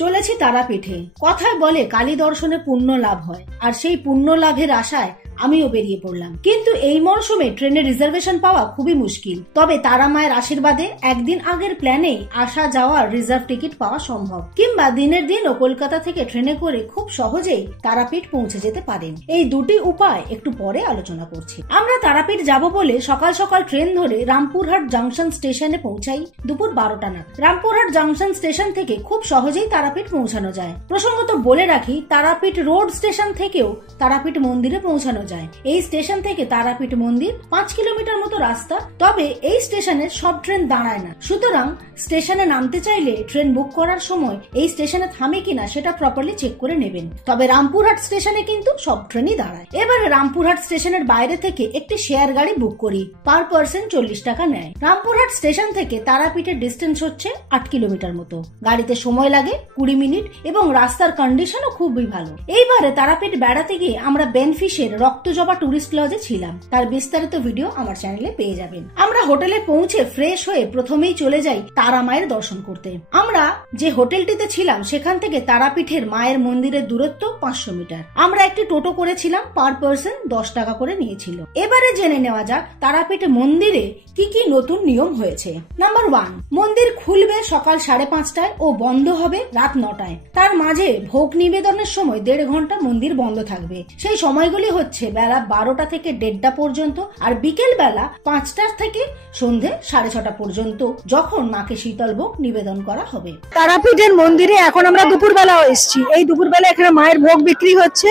চলেছি তারাপীঠে। কথায় বলে কালী দর্শনে পুণ্য লাভ হয়, আর সেই পুণ্য লাভের আশায় আমিও বেরিয়ে পড়লাম। কিন্তু এই মরশুমে ট্রেনের রিজার্ভেশন পাওয়া খুবই মুশকিল। তবে তারা মায়ের আশীর্বাদে একদিন আগের প্ল্যানেই আসা যাওয়ার রিজার্ভ টিকিট পাওয়া সম্ভব, কিংবা দিনের দিনও কলকাতা থেকে ট্রেনে করে খুব সহজেই তারাপীঠ পৌঁছে যেতে পারেন। এই দুটি উপায় একটু পরে আলোচনা করছি। আমরা তারাপীঠ যাব বলে সকাল সকাল ট্রেন ধরে রামপুরহাট জাংশন স্টেশনে পৌঁছাই দুপুর 12টা নাগাদ। রামপুরহাট জাংশন স্টেশন থেকে খুব সহজেই তারাপীঠ পৌঁছানো যায়। প্রসঙ্গত বলে রাখি, তারাপীঠ রোড স্টেশন থেকেও তারাপীঠ মন্দিরে পৌঁছানো যায়। এই স্টেশন থেকে তারাপীঠ মন্দির 5 কিলোমিটার মতো রাস্তা। তবে এই স্টেশনে সব ট্রেন দাঁড়ায় না, সুতরাং স্টেশনে নামতে চাইলে ট্রেন বুক করার সময় এই স্টেশনে থামে কিনা সেটা প্রপারলি চেক করে নেবেন। তবে রামপুরহাট স্টেশনে কিন্তু সব ট্রেনই দাঁড়ায়। এবারে রামপুরহাট স্টেশনের বাইরে থেকে একটি শেয়ার গাড়ি বুক করি। পার পার্সন 40 টাকা নেয়। রামপুরহাট স্টেশন থেকে তারাপীঠের ডিস্টেন্স হচ্ছে 8 কিলোমিটার মতো। গাড়িতে সময় লাগে 20 মিনিট এবং রাস্তার কন্ডিশনও খুবই ভালো। এইবারে তারাপীঠ বেড়াতে গিয়ে আমরা বেনফিশের রক্তজবা টুরিস্ট লজে ছিলাম। তার বিস্তারিত ভিডিও আমার চ্যানেলে পেয়ে যাবেন। আমরা হোটেলে পৌঁছে ফ্রেশ হয়ে প্রথমেই চলে যাই তারা মায়ের দর্শন করতে। আমরা যে হোটেলটিতে ছিলাম সেখান থেকে তারাপীঠের মায়ের মন্দিরের দূরত্ব 500 মিটার। আমরা একটি টোটো করেছিলাম, পার পার্সন 10 টাকা করে নিয়েছিল। এবারে জেনে নেওয়া যাক তারাপীঠ মন্দিরে কি কি নতুন নিয়ম হয়েছে। নাম্বার 1, মন্দির খুলবে সকাল 5:30টায় ও বন্ধ হবে রাত 9টায়। তার মাঝে ভোগ নিবেদনের সময় 1.5 ঘন্টা মন্দির বন্ধ থাকবে। সেই সময়গুলি হচ্ছে বেলা 12টা থেকে 1:30টা পর্যন্ত, আর বিকেল বেলা 5টা থেকে সন্ধে 6:30টা পর্যন্ত, যখন মাকে শীতল ভোগ নিবেদন করা হবে। তারাপীঠের মন্দিরে এখন আমরা দুপুরবেলা এসেছি। এই দুপুরবেলা এখানে মায়ের ভোগ বিক্রি হচ্ছে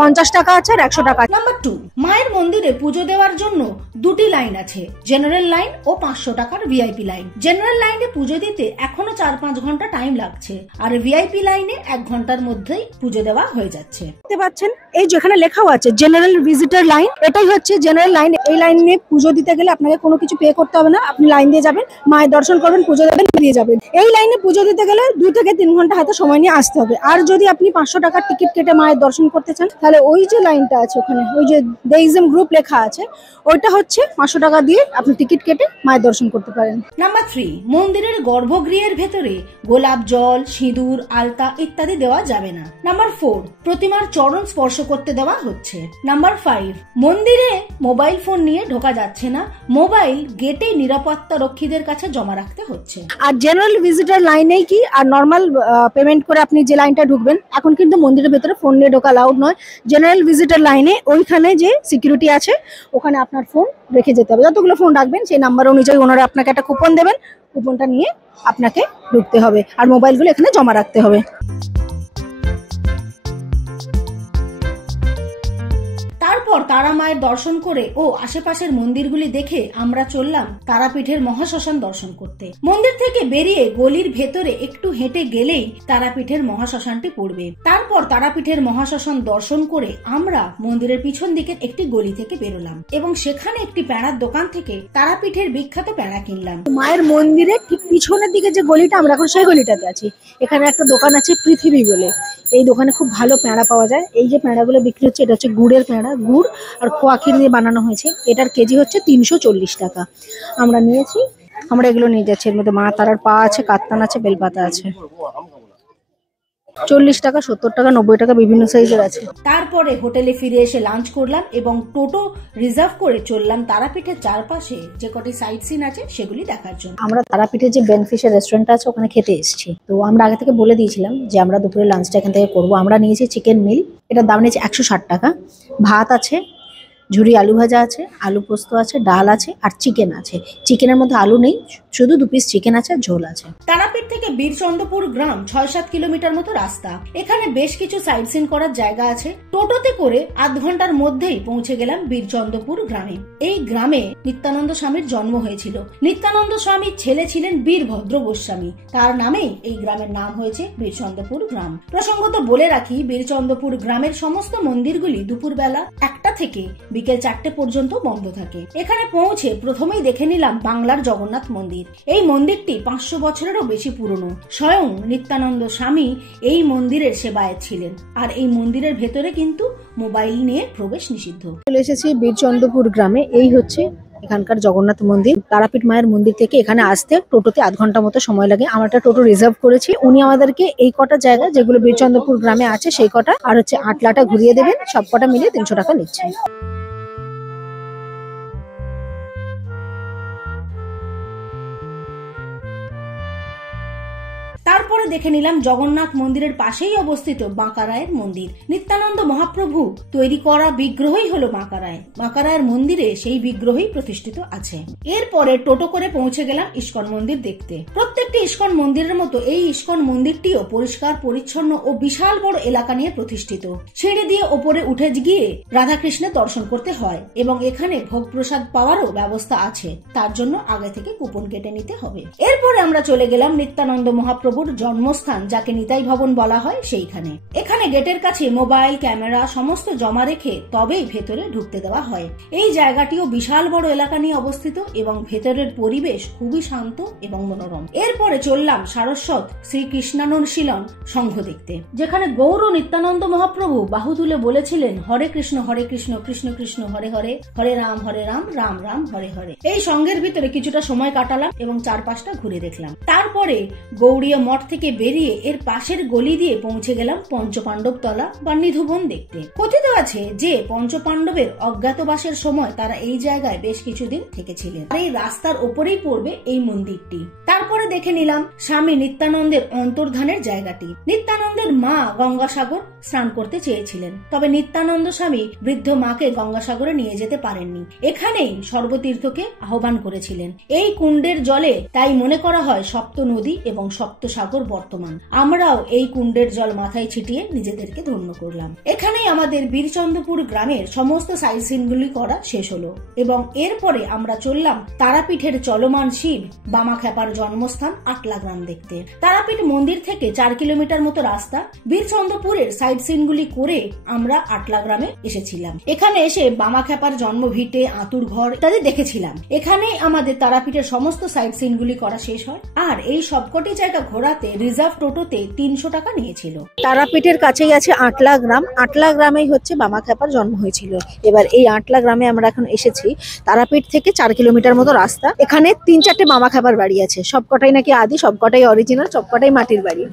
50 টাকা আছে আর 100 টাকা। নাম্বার 2, মায়ের মন্দিরে পুজো দেওয়ার জন্য দুটি লাইন আছে, জেনারেল লাইন ও 500 টাকার ভিআইপি লাইন। জেনারেল লাইনে পুজো দিতে এখনো 4-5 ঘন্টা টাইম লাগছে, আর ভিআইপি লাইনে 1 ঘন্টার মধ্যেই পুজো দেওয়া হয়ে যাচ্ছে। দেখতে পাচ্ছেন এই যেখানে লেখাও আছে জেনারেল ভিজিটর লাইন, এটাই হচ্ছে জেনারেল লাইন। এই লাইনে পুজো দিতে গেলে আপনাকে কোনো কিছু পে করতে হবে না। আপনি লাইন দিয়ে যাবেন, মায়ের দর্শন করবেন, পুজো দেবেন, বেরিয়ে যাবেন। এই লাইনে পুজো দিতে গেলে 2 থেকে 3 ঘন্টা হাতে সময় নিয়ে আসতে হবে। আর যদি আপনি 500 টাকার টিকিট কেটে মায়ের দর্শন করতে চান, তাহলে ওই যে লাইনটা আছে ওখানে, ওই যে দেইজম গ্রুপ লেখা আছে, ওইটা হচ্ছে 500 টাকা দিয়ে আপনি টিকিট কেটে মায়ের দর্শন করতে পারেন। নাম্বার 3, মন্দিরের গর্ভগৃহের ভেতরে গোলাপ জল, সিঁদুর, আলতা ইত্যাদি দেওয়া যাবে না। নাম্বার 4, প্রতিমার চরণ স্পর্শ করতে দেওয়া হচ্ছে। নাম্বার 5, মন্দিরে মোবাইল ফোন নিয়ে ঢোকা যাচ্ছে না। মোবাইল গেটে নিরাপত্তা রক্ষীদের কাছে জমা রাখতে হচ্ছে। আর জেনারেল ভিজিটর লাইনেই কি আর নর্মাল পেমেন্ট করে আপনি যে লাইনটা ঢুকবেন, এখন কিন্তু মন্দিরের ভেতরে ফোন নিয়ে ঢোকা অ্যালাউড নয়। জেনারেল ভিজিটর লাইনে ওইখানে যে সিকিউরিটি আছে ওখানে আপনার ফোন রেখে যেতে হবে। যতগুলো ফোন রাখবেন সেই নাম্বার অনুযায়ী ওনারা আপনাকে একটা কুপন দেবেন, কুপনটা নিয়ে আপনাকে ঢুকতে হবে, আর মোবাইলগুলো এখানে জমা রাখতে হবে। তারপর তারা মায়ের দর্শন করে ও আশেপাশের মন্দিরগুলি দেখে আমরা চললাম তারাপীঠের মহাশ্মশান দর্শন করতে। মন্দির থেকে বেরিয়ে গলির ভেতরে একটু হেঁটে গেলেই তারাপীঠের মহাশ্মশানটি পড়বে। তারপর তারাপীঠের মহাশ্মশান দর্শন করে আমরা মন্দিরের পিছন দিকে একটি গলি থেকে বেরোলাম এবং সেখানে একটি প্যাঁড়ার দোকান থেকে তারাপীঠের বিখ্যাত প্যাঁড়া কিনলাম। মায়ের মন্দিরের ঠিক পিছনের দিকে যে গলিটা, আমরা এখন সেই গলিটাতে আছি। এখানে একটা দোকান আছে পৃথিবী বলে, এই দোকানে খুব ভালো প্যাঁড়া পাওয়া যায়। এই যে প্যাঁড়াগুলো বিক্রি হচ্ছে, এটা হচ্ছে গুড়ের প্যাঁড়া, গুড় আর খোয়া ক্ষীর দিয়ে বানানো হয়েছে। এটার কেজি হচ্ছে 340 টাকা। আমরা নিয়েছি, আমরা এগুলো নিয়ে যাচ্ছি। এর মধ্যে মা তারার পা আছে, কাত্তান আছে, বেলপাতা আছে। 40 টাকা, 70 টাকা, 90 টাকা, বিভিন্ন সাইজের আছে। তারপরে হোটেলে ফিরে এসে লাঞ্চ করলাম এবং টোটো রিজার্ভ করে চললাম তারাপীঠের চারপাশে যে কটি সাইট সিন আছে সেগুলি দেখার জন্য। আমরা তারাপীঠের যে বেনফিশের রেস্টুরেন্ট আছে ওখানে খেতে এসেছি। তো আমরা আগে থেকে বলে দিয়েছিলাম যে আমরা দুপুরে লাঞ্চটা এখান থেকে করবো। আমরা নিয়েছি চিকেন মিল, এটার দাম নিয়েছি 160 টাকা। ভাত আছে, ঝুরি আলু ভাজা আছে, আলু পোস্ত আছে, ডাল আছে আর চিকেন আছে। চিকেনের মধ্যে আলু নেই, শুধু 2 পিস চিকেন আছে, ঝোল আছে। তারাপীঠ থেকে বীরচন্দ্রপুর গ্রাম 6-7 কিলোমিটার মতো রাস্তা। এখানে বেশ কিছু সাইট সিন করার জায়গা আছে। টোটোতে করে আধ ঘন্টার মধ্যেই পৌঁছে গেলাম বীরচন্দ্রপুর গ্রামে। এই গ্রামে নিত্যানন্দ স্বামীর জন্ম হয়েছিল। নিত্যানন্দ স্বামীর ছেলে ছিলেন বীরভদ্র গোস্বামী, তার নামেই এই গ্রামের নাম হয়েছে বীরচন্দ্রপুর গ্রাম। প্রসঙ্গত বলে রাখি, বীরচন্দ্রপুর গ্রামের সমস্ত মন্দিরগুলি দুপুরবেলা 1টা থেকে বিকেল 4টে পর্যন্ত বন্ধ থাকে। এখানে পৌঁছে প্রথমেই দেখে নিলাম বাংলার জগন্নাথ মন্দির। এই মন্দিরটি 500 বছরেরও বেশি পুরনো। স্বয়ং নিত্যানন্দ স্বামী এই মন্দিরের সেবায়েত ছিলেন, আর এই মন্দিরের ভেতরে কিন্তু মোবাইল নিয়ে প্রবেশ নিষিদ্ধ। চলে এসেছি বীরচন্দ্রপুর গ্রামে। এই হচ্ছে এখানকার জগন্নাথ মন্দির। তারাপীঠ মায়ের মন্দির থেকে এখানে আসতে টোটোতে আধ ঘন্টা মতো সময় লাগে। আমরা একটা টোটো রিজার্ভ করেছি, উনি আমাদেরকে এই কটা জায়গা যেগুলো বীরচন্দ্রপুর গ্রামে আছে সেই কটা আর হচ্ছে আটলাটা ঘুরিয়ে দেবেন। সব কটা মিলিয়ে 300 টাকা নিচ্ছে। তারপরে দেখে নিলাম জগন্নাথ মন্দিরের পাশেই অবস্থিত বাঁকা রায়ের মন্দির। নিত্যানন্দ মহাপ্রভু তৈরি করা বিগ্রহই হলো বাঁকা রায়। বাঁকা রায়ের মন্দিরে সেই বিগ্রহই প্রতিষ্ঠিত আছে। এরপরে টোটো করে পৌঁছে গেলাম ইস্কন মন্দির দেখতে। প্রত্যেকটি ইস্কন মন্দিরের মতো এই ইস্কন মন্দিরটিও পরিষ্কার পরিচ্ছন্ন ও বিশাল বড় এলাকা নিয়ে প্রতিষ্ঠিত। সিঁড়ি দিয়ে ওপরে উঠে গিয়ে রাধাকৃষ্ণের দর্শন করতে হয় এবং এখানে ভোগ প্রসাদ পাওয়ারও ব্যবস্থা আছে, তার জন্য আগে থেকে কুপন কেটে নিতে হবে। এরপরে আমরা চলে গেলাম নিত্যানন্দ মহাপ্রভুর জন্মস্থান, যাকে নিতাই ভবন বলা হয়, সেইখানে। এখানে গেটের কাছে মোবাইল ক্যামেরা সমস্ত জমা রেখে তবেই ভেতরে ঢুকতে দেওয়া হয়। এই জায়গাটিও বিশাল বড় এলাকা নিয়ে অবস্থিত এবং ভেতরের পরিবেশ খুবই শান্ত এবং মনোরম। এরপরে চললাম সারস্বত শ্রীকৃষ্ণানুশীলন সংঘ দেখতে, যেখানে গৌর নিত্যানন্দ মহাপ্রভু বাহু তুলে বলেছিলেন হরে কৃষ্ণ কৃষ্ণ কৃষ্ণ হরে হরে, হরে রাম রাম রাম হরে হরে। এই সংঘের ভিতরে কিছুটা সময় কাটালাম এবং চারপাশটা ঘুরে দেখলাম। তারপরে গৌড়ীয় মঠ থেকে বেরিয়ে এর পাশের গলি দিয়ে পৌঁছে গেলাম পঞ্চপাণ্ডব তলা বা নিধুবন দেখতে। কথিত আছে যে পঞ্চপাণ্ডবের অজ্ঞাতবাসের সময় তারা এই জায়গায় বেশ কিছুদিন থেকেছিলেন। এই রাস্তার ওপরেই পড়বে এই মন্দিরটি। তারপরে দেখে নিলাম স্বামী নিত্যানন্দের অন্তর্ধানের জায়গাটি। নিত্যানন্দের মা গঙ্গাসাগর স্নান করতে চেয়েছিলেন, তবে নিত্যানন্দ স্বামী বৃদ্ধ মাকে গঙ্গাসাগরে নিয়ে যেতে পারেননি। এখানেই সর্বতীর্থকে আহ্বান করেছিলেন। এই কুণ্ডের জলে তাই মনে করা হয় সপ্ত নদী এবং সপ্ত সাগর বর্তমান। আমরাও এই কুণ্ডের জল মাথায় ছিটিয়ে নিজেদেরকে ধন্য করলাম। এখানেই আমাদের বীরচন্দ্রপুর গ্রামের সমস্ত সাইট সিনগুলি করা শেষ হলো এবং এরপরে আমরা চললাম তারাপীঠের চলমান শিব বামাখ্যাপার জন্মস্থান আটলা গ্রাম দেখতে। তারাপীঠ মন্দির থেকে 4 কিলোমিটার মতো রাস্তা। বীরচন্দ্রপুরের সাইট সিনগুলি করে আমরা আটলা গ্রামে এসেছিলাম। এখানে এসে বামাখ্যাপার জন্মভিটে, আতুর ঘর ইত্যাদি দেখেছিলাম। এখানেই আমাদের তারাপীঠের সমস্ত সাইট সিনগুলি করা শেষ হয়। আর এই সবকটি জায়গা ঘোরাতে রিজার্ভ টোটোতে 300 টাকা নিয়েছিল। তারাপীঠের কাছেই আছে আটলা গ্রাম। আটলা গ্রামেই হচ্ছে বামাখ্যাপার জন্ম হয়েছিল। এবার এই আটলা গ্রামে আমরা এখন এসেছি। তারাপীঠ থেকে 4 কিলোমিটার মতো রাস্তা। এখানে 3-4টে বামাখ্যাপার বাড়ি আছে, সবকটাই নাকি আদি, সবকটাই অরিজিনাল, সবকটাই মাটির বাড়ি।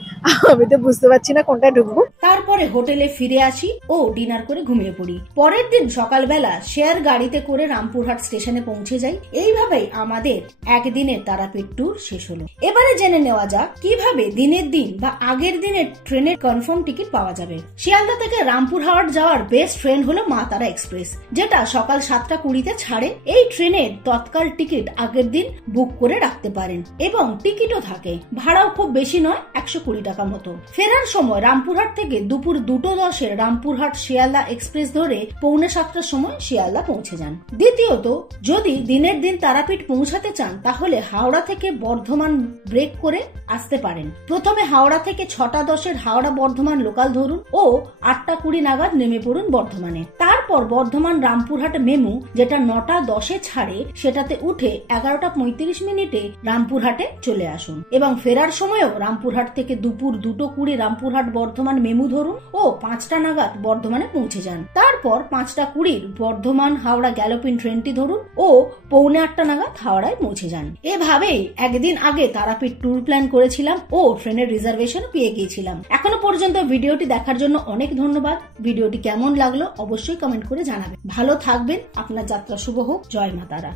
আমি তো বুঝতে পারছি না কোনটা ঢুকবো। তারপরে হোটেলে ফিরে আসি ও ডিনার করে ঘুমিয়ে পড়ি। পরের দিন সকালবেলা শেয়ার গাড়িতে করে রামপুরহাট স্টেশনে পৌঁছে যাই। এইভাবেই আমাদের একদিনের তারাপীঠ ট্যুর শেষ হলো। এবারে জেনে নেওয়া যাক কিভাবে দিনের দিন বা আগের দিনের ট্রেনের কনফার্ম টিকিট পাওয়া যাবে। শিয়ালদা থেকে রামপুরহাট যাওয়ার বেস্ট ট্রেন হলো মা তারা এক্সপ্রেস, যেটা সকাল 7টা 20-তে ছাড়ে। এই ট্রেনের তৎকাল টিকিট আগের দিন বুক করে রাখতে পারেন এবং টিকিটও থাকে। ভাড়াও খুব বেশি নয়, 120 টাকা মতো। ফেরার সময় রামপুরহাট থেকে দুপুর 2:10 রামপুরহাট শিয়ালদা এক্সপ্রেস ধরে 6:45টার সময় শিয়ালদা পৌঁছে যান। দ্বিতীয়ত, যদি দিনের দিন তারাপীঠ পৌঁছাতে চান তাহলে হাওড়া থেকে বর্ধমান ব্রেক করে আসতে পারেন। প্রথমে হাওড়া থেকে 6:10 হাওড়া বর্ধমান লোকাল ধরুন ও 8:20 নাগাদ নেমে পড়ুন বর্ধমানে। তারপর বর্ধমান রামপুরহাট মেমু, যেটা 9:10 ছাড়ে, সেটাতে উঠে 11:35 রামপুরহাটে চলে আসুন এবং ফেরার সময়ও রামপুরহাট থেকে দুপুর 2:20 রামপুরহাট বর্ধমান মেমু ধরুন ও 5টা নাগাদ বর্ধমানে পৌঁছে যান। তারপর 5:20 বর্ধমান হাওড়া গ্যালোপিন ট্রেনটি ধরুন ও 7:45 নাগাদ হাওড়ায় পৌঁছে যান। এভাবেই একদিন আগে তারাপীঠ ট্যুর প্ল্যান করেছিলাম ও ট্রেনের রিজার্ভেশন পেয়ে গিয়েছিলাম। এখনো পর্যন্ত ভিডিওটি দেখার জন্য অনেক ধন্যবাদ। ভিডিওটি কেমন লাগলো অবশ্যই কমেন্ট করে জানাবেন। ভালো থাকবেন, আপনার যাত্রা শুভ হোক। জয় মা তারা।